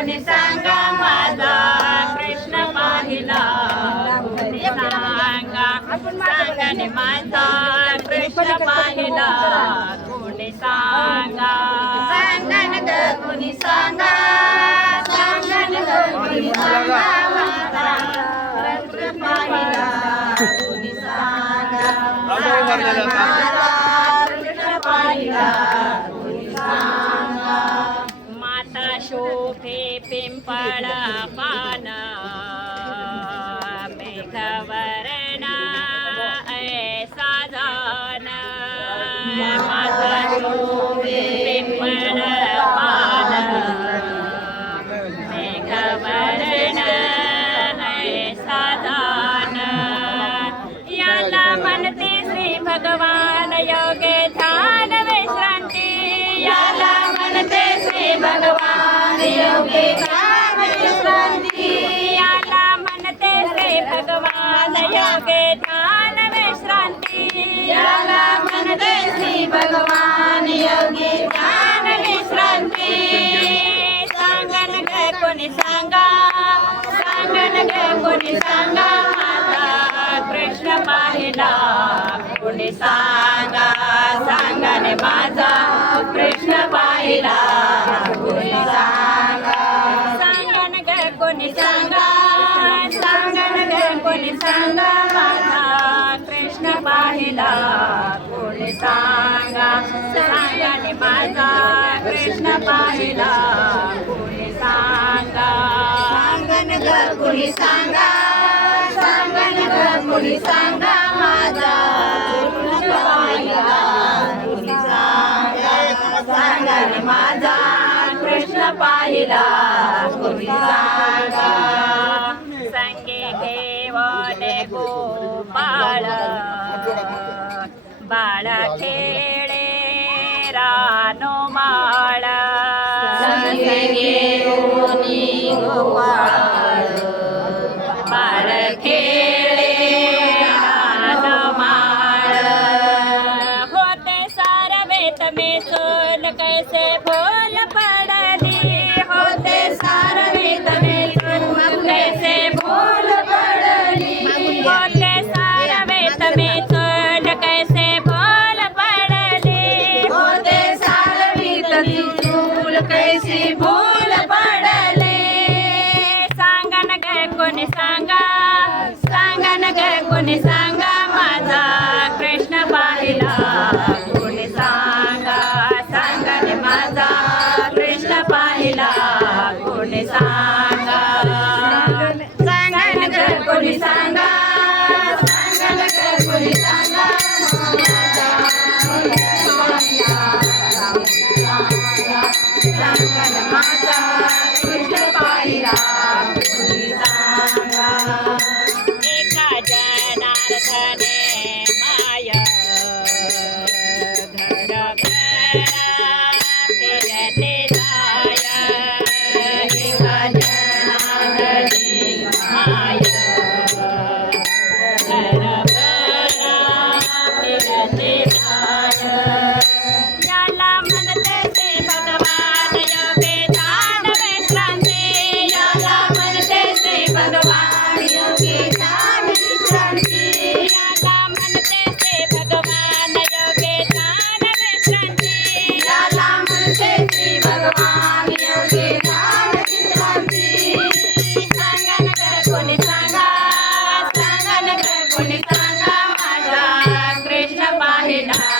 कोणी सांगा माझा कृष्ण पाहिला कोणी सांगा सांगाने माझा कृष्ण पाहिला कोणी सांगा सांगन ग कोणी सांगा सांगन ग कोणी सांगा माझा कृष्ण पाहिला कोणी सांगा कृष्ण पाहिला कोणी सांगा माता शोभे पिंपळ पान मेघवर्ण ऐसा जान माता शोभे पिंपळ पान मेघवर्ण ऐसा जान याला म्हणते श्री भगवान योगे ध्यान विश्रांती याला म्हणते श्री भगवान योगे ध्यान विश्रांती याला म्हणते श्री भगवान योगे ध्यान विश्रांती याला म्हणते श्री भगवान योगे ध्यान विश्रांती सांगन ग कोणी सांगा सांगन ग कोणी सांगा माझा कृष्ण पाहिला कोणी सांगा सांगाने माझा कृष्ण पाहिला कोणी सांगा सांगन ग कोणी सांगा सांगन ग कोणी सांगा माझा कृष्ण पाहिला कोणी सांगा सांगाने माझा कृष्ण पाहिला कोणी सांगा सांगन ग कोणी सांगा सांगन ग कोणी सांगा माझा कृष्ण पाहिला कोणी सांगा सांगन माझा कृष्ण पाहिला कोणी सांगा संगे घेवने गोपाळ बाळ खेळे रानो माळ संगे घेवनी गोपाळ बाळ खेळे रानो माळ होते सारवेत मिसळून कैसे भूल पडली होते सारवेत मिसळून कैसे भूल पडली होते सारवेत मिसळून कैसे भूल पडली होते सारवेत मिसळून कैसे भूल पडली सांगन ग कोणी सांगा सांगन ग कोणी सांगा माझा कृष्ण पाहिला कोणी सांगा सांगाने माझा कृष्ण पाहिला कोणी सांगा सांगन ग कोणी सांगा सांगन ग कोणी सांगा माझा कृष्ण पाहिला सांगन माझा कृष्ण पाहिला कोणी सांगा एका जनार्दने माय घरघरा फिरते जाय एका जनार्दने माय घरघरा फिरते जाय याला म्हणते श्री भगवान योगे ध्यान विश्रांती याला म्हणते श्री भगवान योगे ध्यान विश्रांती याला म्हणते श्री भगवान योगे ध्यान विश्रांती याला म्हणते श्री भगवान योगे ध्यान विश्रांती सांगन ग कोणी सांगा सांगन ग कोणी सांगा माझा कृष्ण पाहिला